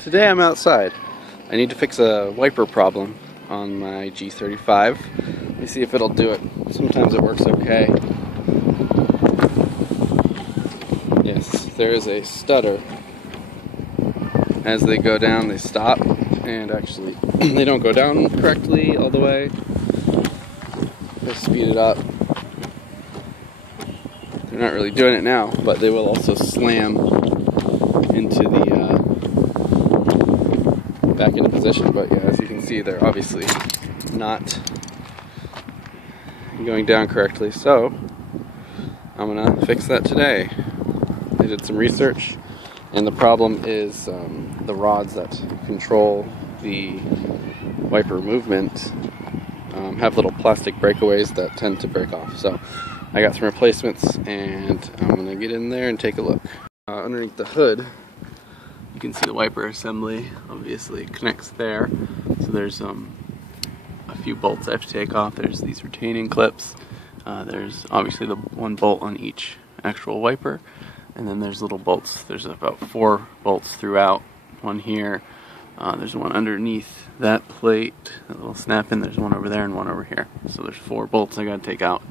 Today I'm outside. I need to fix a wiper problem on my G35. Let me see if it'll do it. Sometimes it works okay. Yes, there is a stutter. As they go down, they stop, and actually they don't go down correctly all the way. If I speed it up, they're not really doing it now, but they will also slam into the back into position. But yeah, as you can see, they're obviously not going down correctly, so I'm gonna fix that today. I did some research, and the problem is the rods that control the wiper movement have little plastic breakaways that tend to break off. So I got some replacements, and I'm gonna get in there and take a look. Underneath the hood, you can see the wiper assembly. Obviously it connects there. So there's a few bolts I have to take off. There's these retaining clips. There's obviously the one bolt on each actual wiper, and then there's little bolts. There's about 4 bolts throughout. One here. There's one underneath that plate, a little snap in. There's one over there and one over here. So there's 4 bolts I gotta take out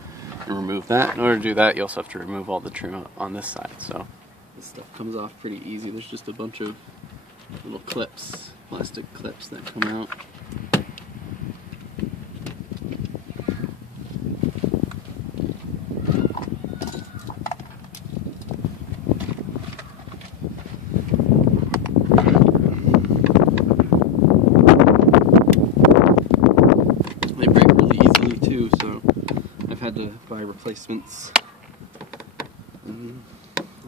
and remove that. In order to do that, you also have to remove all the trim on this side. So this stuff comes off pretty easy. There's just a bunch of little clips, plastic clips that come out. They break really easily too, so I've had to buy replacements.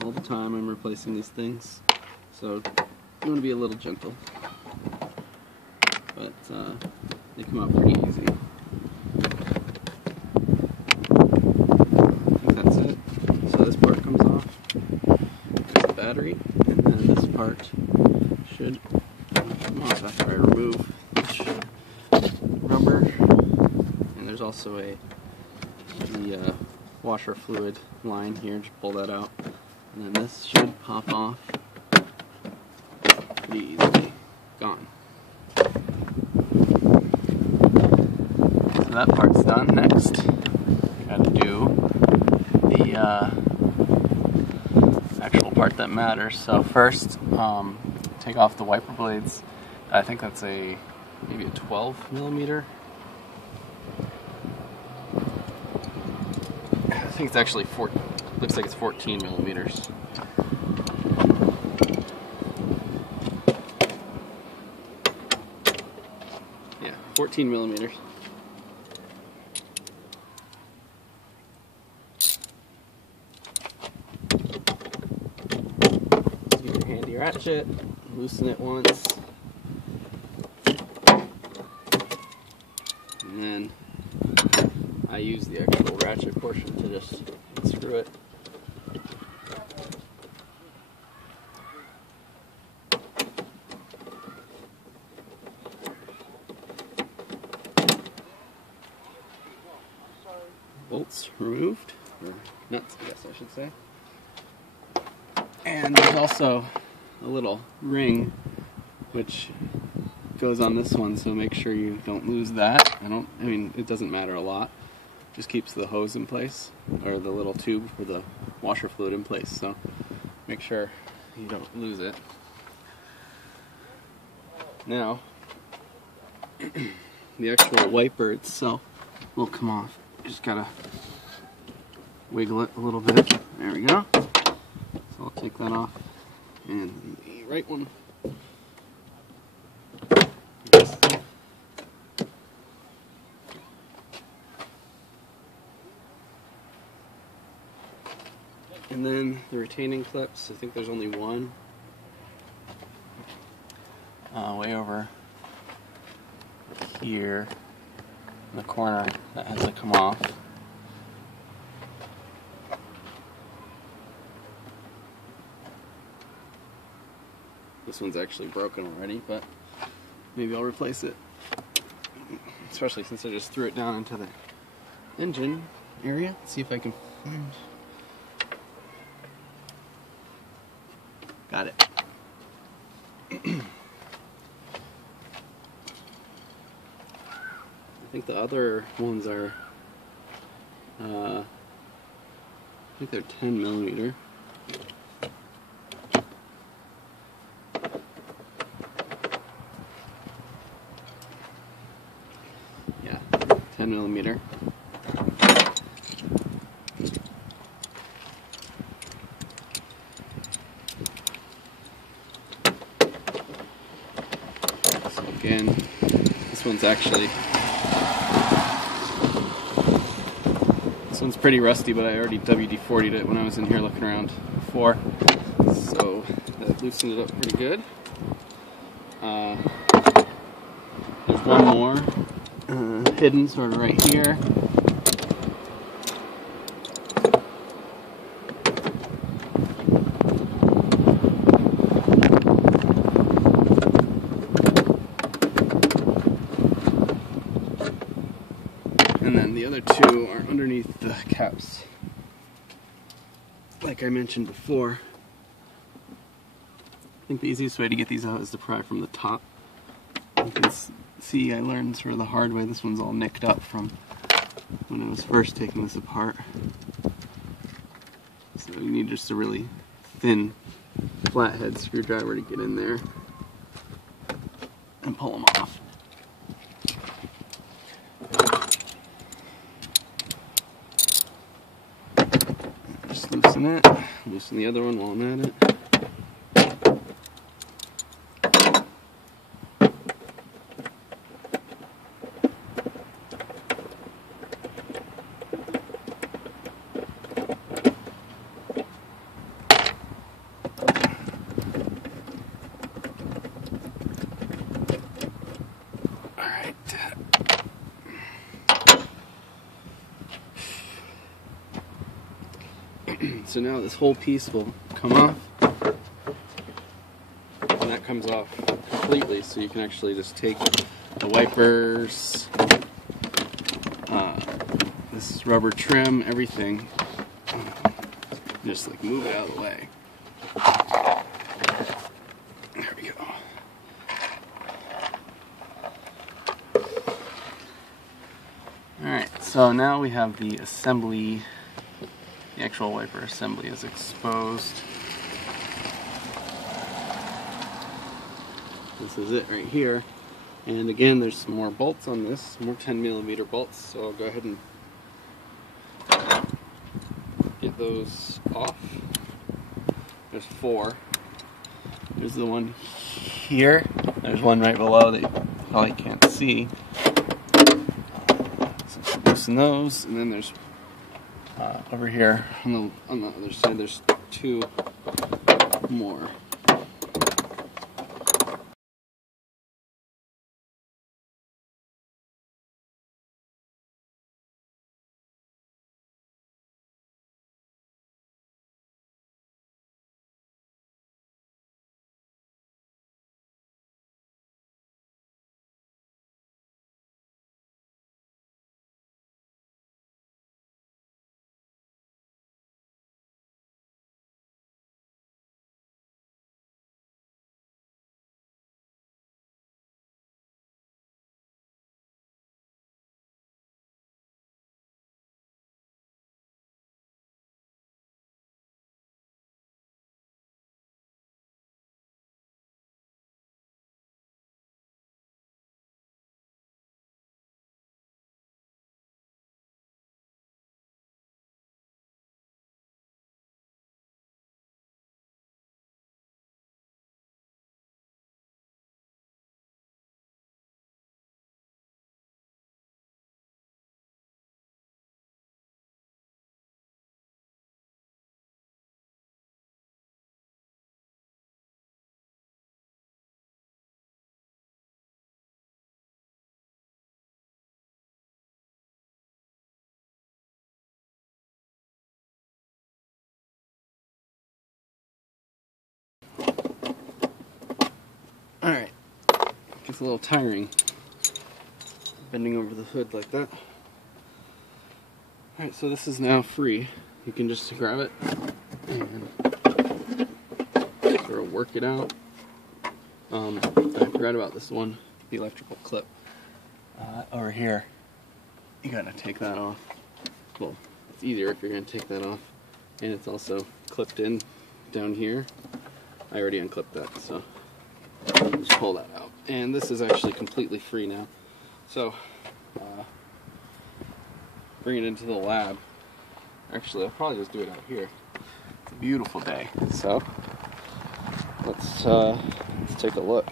All the time I'm replacing these things, so you want to be a little gentle, but they come out pretty easy. I think that's it. So this part comes off, there's the battery, and then this part should come off after I remove each rubber, and there's also the washer fluid line here. Just pull that out. And then this should pop off pretty easily. Gone. So that part's done. Next, I gotta do the actual part that matters. So first, take off the wiper blades. I think that's maybe a 12 millimeter. I think it's actually looks like it's 14 millimeters. Yeah, 14 millimeters. Get your handy ratchet, loosen it once, and then I use the actual ratchet portion to just screw it. Bolts removed, or nuts I guess I should say. And there's also a little ring which goes on this one, so make sure you don't lose that. I mean it doesn't matter a lot. Just keeps the hose in place, or the little tube for the washer fluid in place, so make sure you don't lose it. Now, the actual wiper itself will come off. You just gotta wiggle it a little bit. There we go. So I'll take that off, and the right one. And then the retaining clips, I think there's only one. Way over here in the corner that has to come off. This one's actually broken already, but maybe I'll replace it. Especially since I just threw it down into the engine area. Let's see if I can find... Got it. think the other ones are, I think they're 10 millimeter. Yeah, 10 millimeter. So again, this one's actually, this one's pretty rusty, but I already WD-40'd it when I was in here looking around before. So that loosened it up pretty good. There's one more hidden sort of right here. And then the other two are underneath the caps. Like I mentioned before, I think the easiest way to get these out is to pry from the top. You can see I learned sort of the hard way. This one's all nicked up from when I was first taking this apart. So you need just a really thin flathead screwdriver to get in there and pull them off. Just loosen it, loosen the other one while I'm at it. So now this whole piece will come off, and that comes off completely, so you can actually just take the wipers, this rubber trim, everything, just like move it out of the way. There we go. Alright, so now we have the assembly. The actual wiper assembly is exposed. This is it right here. And again, there's some more bolts on this, more 10 millimeter bolts, so I'll go ahead and get those off. There's 4. There's the one here. There's one right below that you probably can't see. So loosen those, and then there's over here on the other side, there's 2 more. Alright, gets a little tiring bending over the hood like that. Alright, so this is now free. You can just grab it and sort of work it out. I forgot about this one, the electrical clip over here. you gotta take that off. Well, it's easier if you're gonna take that off. And it's also clipped in down here. I already unclipped that, so just pull that out. And this is actually completely free now. So, bring it into the lab. Actually, I'll probably just do it out here. It's a beautiful day. So, let's take a look.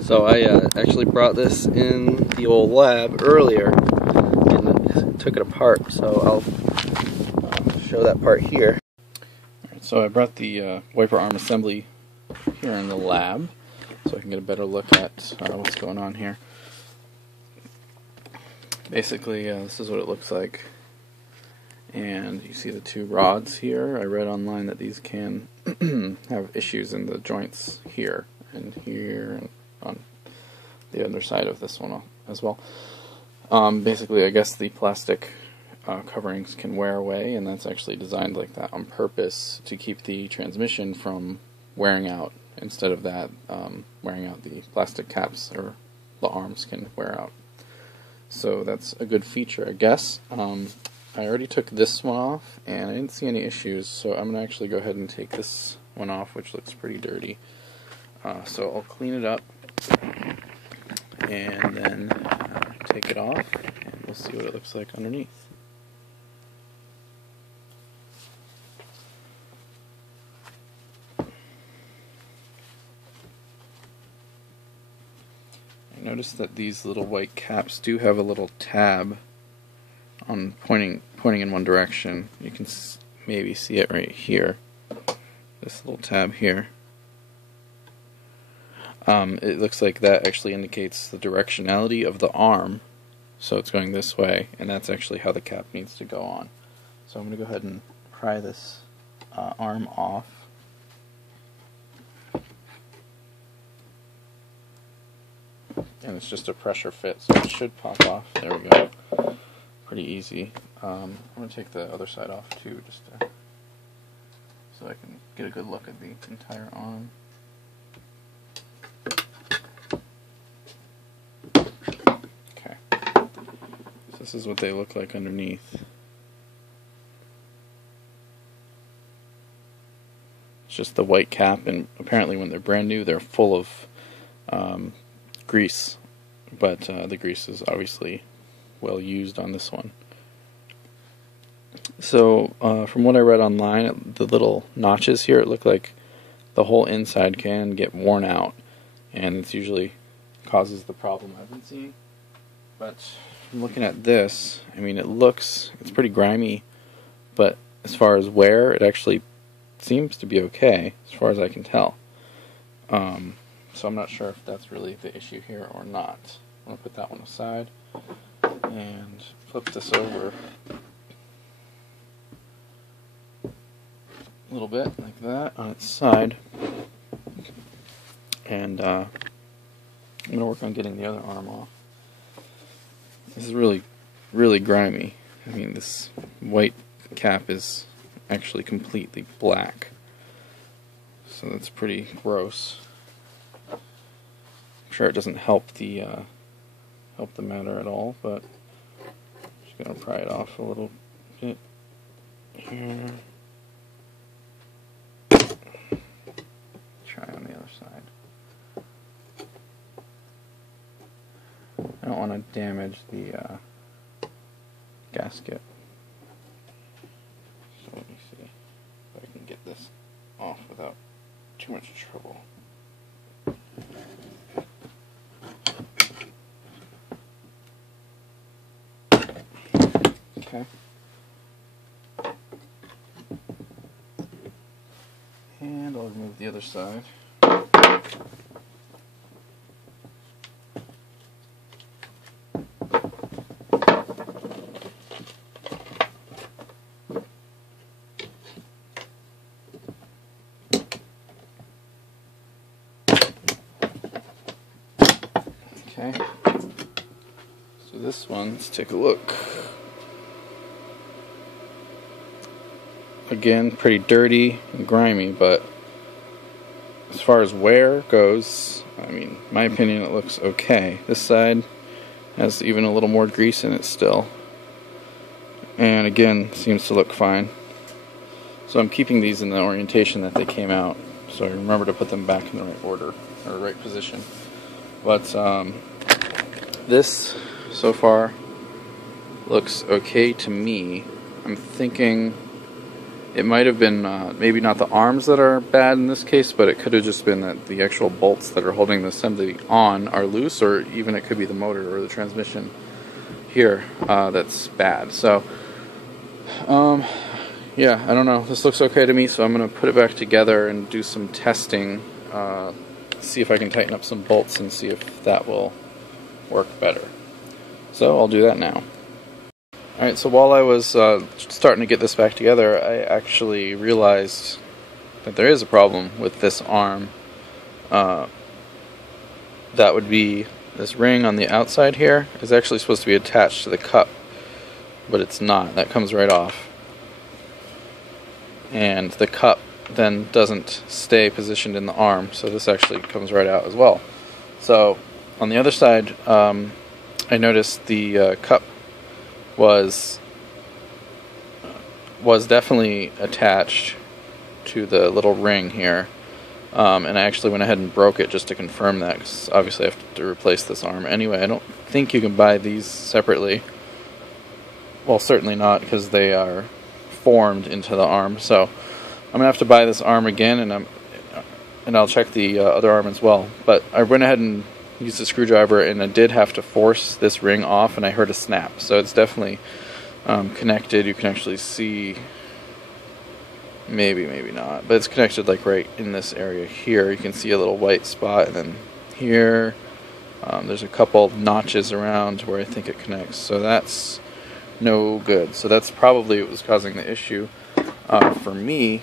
So I actually brought this in the old lab earlier and took it apart, so I'll show that part here. Alright, so I brought the wiper arm assembly here in the lab so I can get a better look at what's going on here. Basically, this is what it looks like. And you see the two rods here. I read online that these can have issues in the joints here and here and on the other side of this one as well. Basically, I guess the plastic coverings can wear away, and that's actually designed like that on purpose to keep the transmission from wearing out. Instead of that, wearing out, the plastic caps or the arms can wear out. So that's a good feature, I guess. I already took this one off, and I didn't see any issues, so I'm going to actually go ahead and take this one off, which looks pretty dirty. So I'll clean it up, and then take it off, and we'll see what it looks like underneath. I noticed that these little white caps do have a little tab on pointing in one direction. You can maybe see it right here. This little tab here. It looks like that actually indicates the directionality of the arm, so it's going this way, and that's actually how the cap needs to go on. So I'm going to go ahead and pry this arm off. And it's just a pressure fit, so it should pop off. There we go. Pretty easy. I'm going to take the other side off too, just so I can get a good look at the entire arm. Okay. So this is what they look like underneath. It's just the white cap, and apparently when they're brand new they're full of grease, but the grease is obviously well used on this one. So from what I read online, the little notches here, it looked like the whole inside can get worn out, and it's usually causes the problem I've been seeing. But from looking at this, I mean, it's pretty grimy, but as far as wear, it actually seems to be okay as far as I can tell. So I'm not sure if that's really the issue here or not. I'm going to put that one aside and flip this over a little bit like that on its side, and I'm going to work on getting the other arm off. This is really, really grimy. I mean, this white cap is actually completely black, so that's pretty gross. I'm sure it doesn't help the matter at all, but I'm just gonna pry it off a little bit here. Try on the other side. I don't want to damage the gasket. So let me see if I can get this off without too much trouble. Okay. And I'll remove the other side. Okay. So this one, let's take a look. again, pretty dirty and grimy, but as far as wear goes, I mean, my opinion, it looks okay. This side has even a little more grease in it still, and again, seems to look fine. So I'm keeping these in the orientation that they came out, so I remember to put them back in the right order, or right position. But this, so far, looks okay to me. I'm thinking it might have been maybe not the arms that are bad in this case, but it could have just been that the actual bolts that are holding the assembly on are loose, or even it could be the motor or the transmission here that's bad. So yeah, I don't know. This looks okay to me, so I'm going to put it back together and do some testing, see if I can tighten up some bolts and see if that will work better. So I'll do that now. Alright, so while I was starting to get this back together, I actually realized that there is a problem with this arm. That would be this ring on the outside here is actually supposed to be attached to the cup, but it's not. That comes right off. And the cup then doesn't stay positioned in the arm, so this actually comes right out as well. So on the other side, I noticed the cup was definitely attached to the little ring here, and I actually went ahead and broke it just to confirm that, because obviously I have to replace this arm anyway. I don't think you can buy these separately. Well, certainly not, because they are formed into the arm. So I'm gonna have to buy this arm again, and I'll check the other arm as well. But I went ahead and used a screwdriver, and I did have to force this ring off, and I heard a snap. So it's definitely connected. You can actually see, maybe not, but it's connected like right in this area here. You can see a little white spot, and then here there's a couple notches around where I think it connects. So that's no good. So that's probably what was causing the issue for me,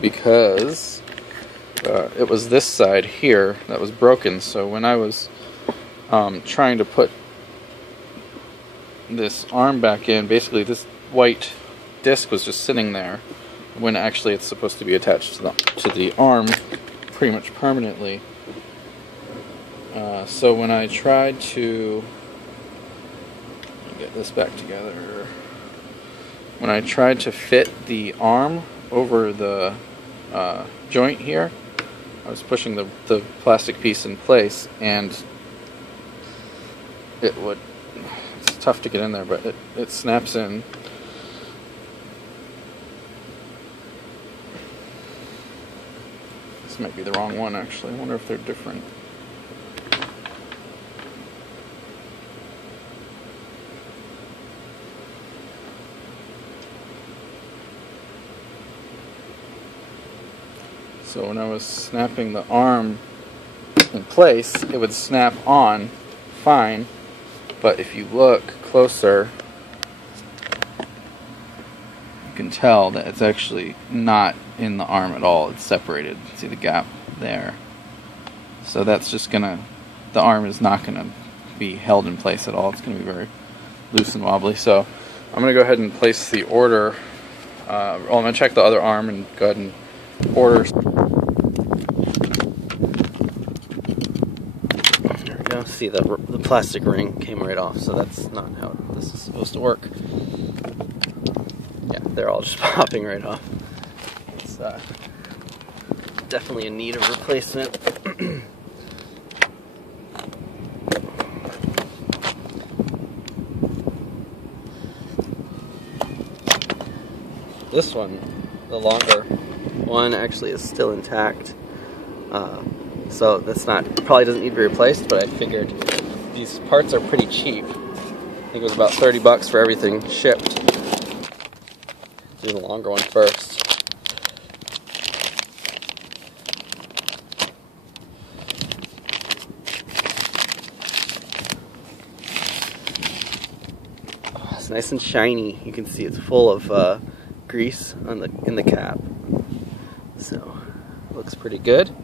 because it was this side here that was broken. So when I was trying to put this arm back in, basically this white disc was just sitting there, when actually it's supposed to be attached to the arm pretty much permanently. So when I tried to get this back together, when I tried to fit the arm over the joint here, I was pushing the plastic piece in place, and it's tough to get in there, but it snaps in. This might be the wrong one, actually. I wonder if they're different. So when I was snapping the arm in place, it would snap on fine, but if you look closer, you can tell that it's actually not in the arm at all. It's separated. See the gap there? So that's just the arm is not gonna be held in place at all. It's gonna be very loose and wobbly. So I'm gonna go ahead and place the order. Well, I'm gonna check the other arm and go ahead and order. See, the plastic ring came right off, so that's not how this is supposed to work. Yeah, they're all just popping right off. It's definitely in need of replacement. This one, the longer one, actually is still intact. So that's probably doesn't need to be replaced, but I figured these parts are pretty cheap. I think it was about 30 bucks for everything shipped. Do the longer one first. Oh, it's nice and shiny. You can see it's full of grease in the cap. So looks pretty good.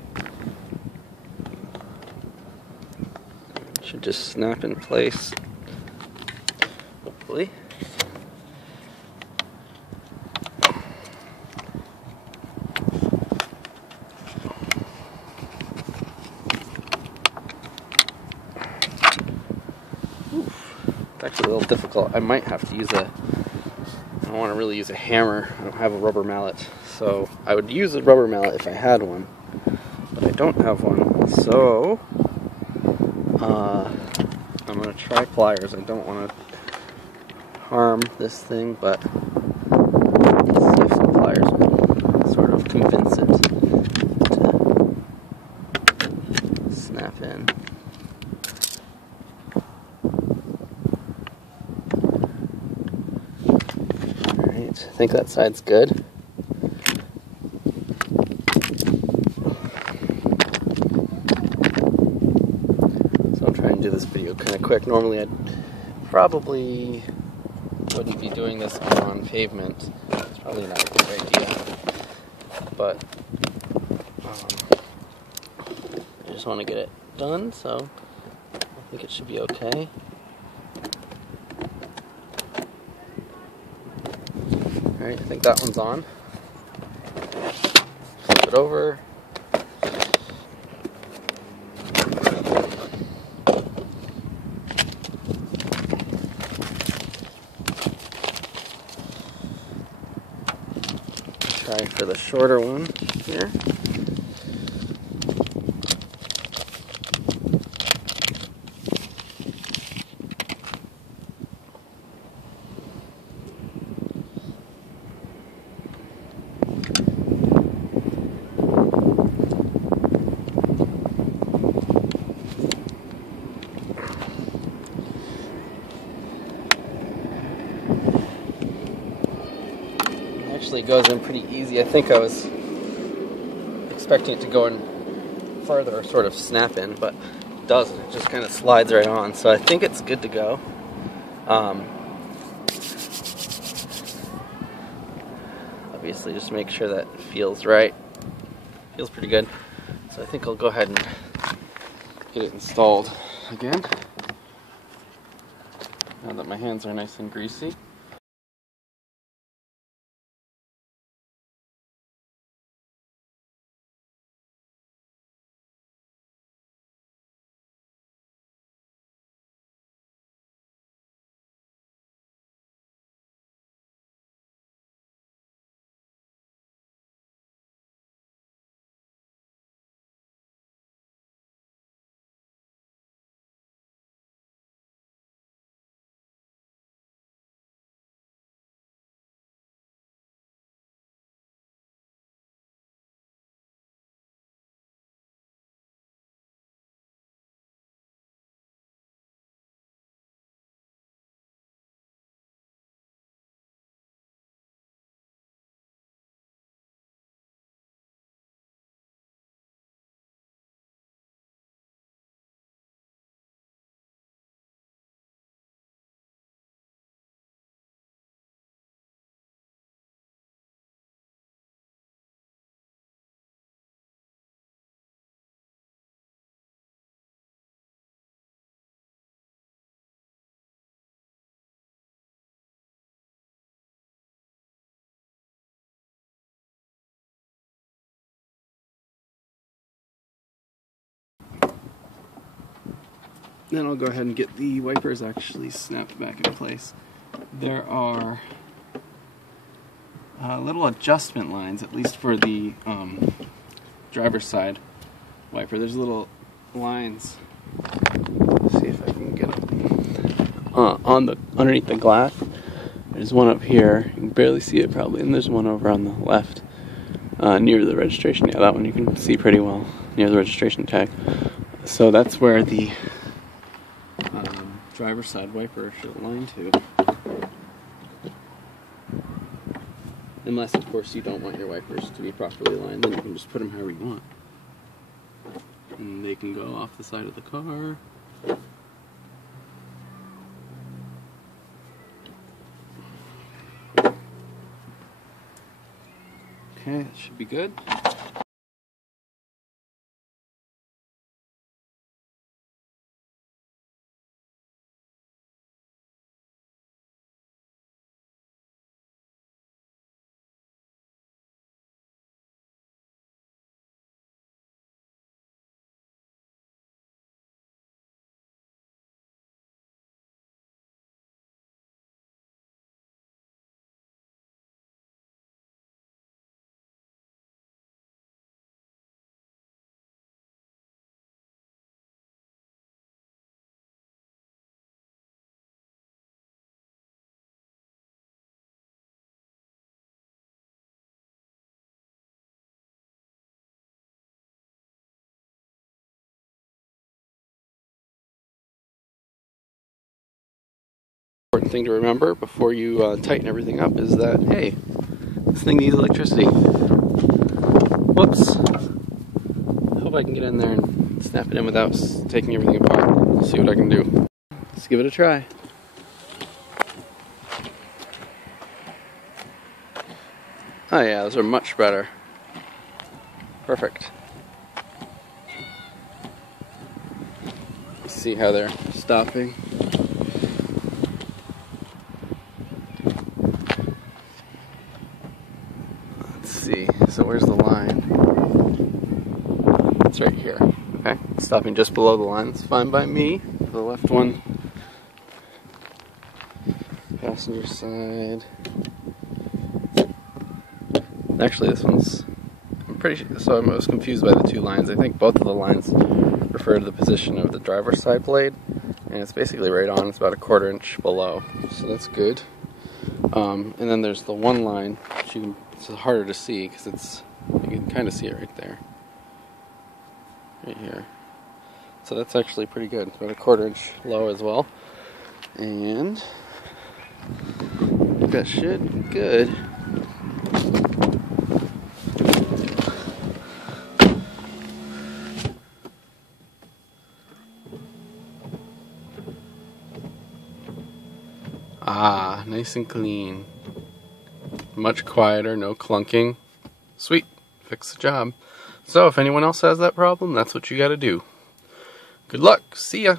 Should just snap in place, hopefully. actually a little difficult. I might have to use I don't want to really use a hammer. I don't have a rubber mallet. So I would use a rubber mallet if I had one, but I don't have one. So I'm going to try pliers. I don't want to harm this thing, but let's see if some pliers will sort of convince it to snap in. Alright, I think that side's good. So I'll try and do this video kind of quick. Normally I'd probably wouldn't be doing this on pavement. It's probably not a good idea. But I just want to get it done, so I think it should be okay. Alright, I think that one's on. Flip it over. Try for the shorter one here. Actually goes in pretty easy. I think I was expecting it to go in further, sort of snap in, but it doesn't. It just kind of slides right on. So I think it's good to go. Obviously, just make sure that it feels right. Feels pretty good. So I think I'll go ahead and get it installed again. Now that my hands are nice and greasy. Then I'll go ahead and get the wipers actually snapped back into place. There are little adjustment lines, at least for the driver's side wiper. There's little lines. Let's see if I can get them underneath the glass. There's one up here. You can barely see it probably, and there's one over on the left near the registration. Yeah, that one you can see pretty well near the registration tag. So that's where the driver's side wiper should align to. Unless, of course, you don't want your wipers to be properly aligned, then you can just put them however you want. And they can go off the side of the car. Okay, that should be good. important thing to remember before you tighten everything up is that, hey, this thing needs electricity. Whoops. Hope I can get in there and snap it in without taking everything apart. We'll see what I can do. Let's give it a try. Oh yeah, those are much better. Perfect. See how they're stopping. Let's see, so where's the line? It's right here. Okay, stopping just below the line. It's fine by me. The left one, passenger side. Actually, this one's, I'm pretty sure, so I was confused by the two lines. I think both of the lines refer to the position of the driver's side blade, and it's basically right on. It's about a 1/4 inch below, so that's good. And then there's the one line, which it's harder to see because you can kind of see it right there, right here. So that's actually pretty good. It's about a 1/4 inch low as well, and that should be good. Ah, nice and clean. Much quieter, no clunking. Sweet, fix the job. So if anyone else has that problem, that's what you gotta do. Good luck, see ya!